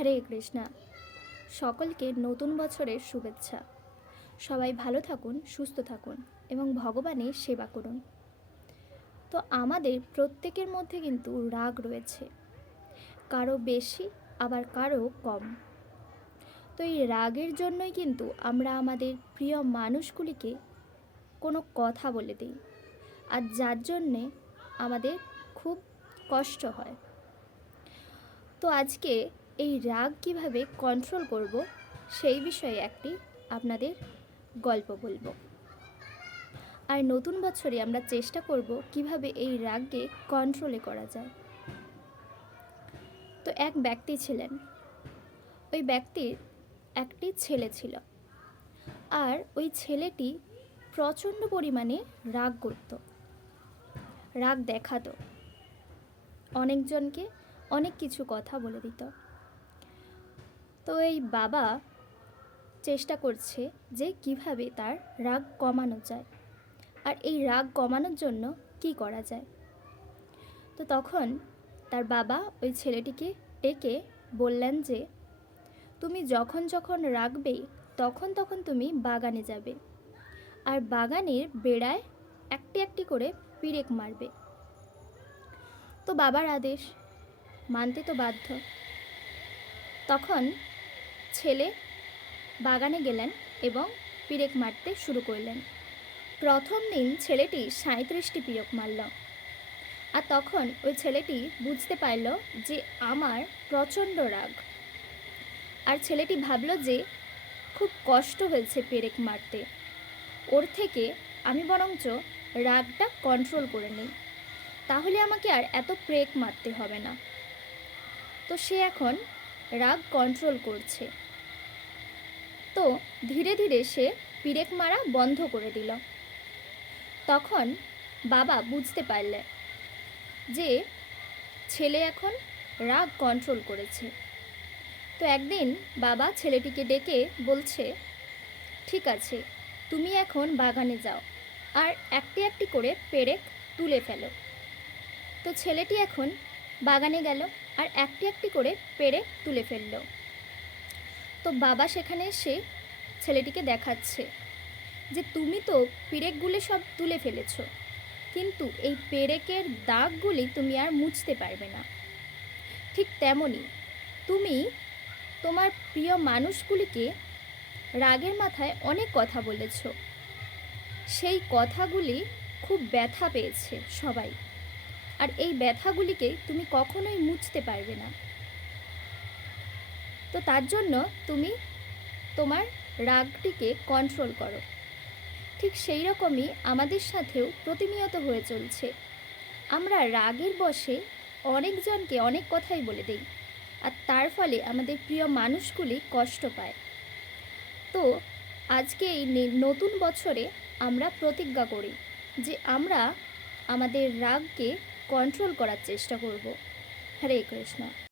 হরে কৃষ্ণা। সকলকে নতুন বছরের শুভেচ্ছা। সবাই ভালো থাকুন, সুস্থ থাকুন এবং ভগবানের সেবা করুন। তো আমাদের প্রত্যেকের মধ্যে কিন্তু রাগ রয়েছে, কারো বেশি আবার কারো কম। তো এই রাগের জন্যই কিন্তু আমরা আমাদের প্রিয় মানুষগুলিকে কোনো কথা বলে দিই, আর যার জন্যে আমাদের খুব কষ্ট হয়। তো আজকে এই রাগ কিভাবে কন্ট্রোল করব সেই বিষয়ে একটি আপনাদের গল্প বলবো। আর নতুন বছরে আমরা চেষ্টা করব কিভাবে এই রাগকে কন্ট্রোলে করা যায়। তো এক ব্যক্তি ছিলেন, ওই ব্যক্তির একটি ছেলে ছিল, আর ওই ছেলেটি প্রচণ্ড পরিমাণে রাগ করত, রাগ দেখাতো, অনেকজনকে অনেক কিছু কথা বলে দিত। তো এই বাবা চেষ্টা করছে যে কিভাবে তার রাগ কমানো যায়, আর এই রাগ কমানোর জন্য কি করা যায়। তো তখন তার বাবা ওই ছেলেটিকে ডেকে বললেন যে তুমি যখন যখন রাগবে তখন তখন তুমি বাগানে যাবে, আর বাগানের বেড়ায় একটি একটি করে পিরেক মারবে। তো বাবার আদেশ মানতে তো বাধ্য। তখন ছেলে বাগানে গেলেন এবং পিরেক মারতে শুরু করলেন। প্রথম দিন ছেলেটি 37টি পিরেক মারল, আর তখন ওই ছেলেটি বুঝতে পারল যে আমার প্রচণ্ড রাগ। আর ছেলেটি ভাবল যে খুব কষ্ট হয়েছে পেরেক মারতে, ওর থেকে আমি বরঞ্চ রাগটা কন্ট্রোল করে নিই, তাহলে আমাকে আর এত পেরেক মারতে হবে না। তো সে এখন রাগ কন্ট্রোল করছে। তো ধীরে ধীরে সে পিরেক মারা বন্ধ করে দিল। তখন বাবা বুঝতে পারলেন যে ছেলে এখন রাগ কন্ট্রোল করেছে। তো একদিন বাবা ছেলেটিকে ডেকে বলছে, ঠিক আছে, তুমি এখন বাগানে যাও আর একটি একটি করে পেরেক তুলে ফেলো। তো ছেলেটি এখন বাগানে গেল আর একটি একটি করে পেরেক তুলে ফেলল। তো বাবা সেখানে এসে ছেলেটিকে দেখাচ্ছে যে তুমি তো পেরেকগুলি সব তুলে ফেলেছো, কিন্তু এই পেরেকের দাগগুলি তুমি আর মুছতে পারবে না। ঠিক তেমনই তুমি তোমার প্রিয় মানুষগুলিকে রাগের মাথায় অনেক কথা বলেছ, সেই কথাগুলি খুব ব্যথা পেয়েছে সবাই, আর এই ব্যথাগুলিকে তুমি কখনোই মুছতে পারবে না। তো তার জন্য তুমি তোমার রাগটিকে কন্ট্রোল করো। ঠিক সেই রকমই আমাদের সাথেও প্রতিনিয়ত হয়ে চলছে। আমরা রাগের বশে অনেকজনকে অনেক কথাই বলে দিই, আর তার ফলে আমাদের প্রিয় মানুষগুলি কষ্ট পায়। তো আজকে এই নতুন বছরে আমরা প্রতিজ্ঞা করি যে আমরা আমাদের রাগকে কন্ট্রোল করার চেষ্টা করব। হরে কৃষ্ণ।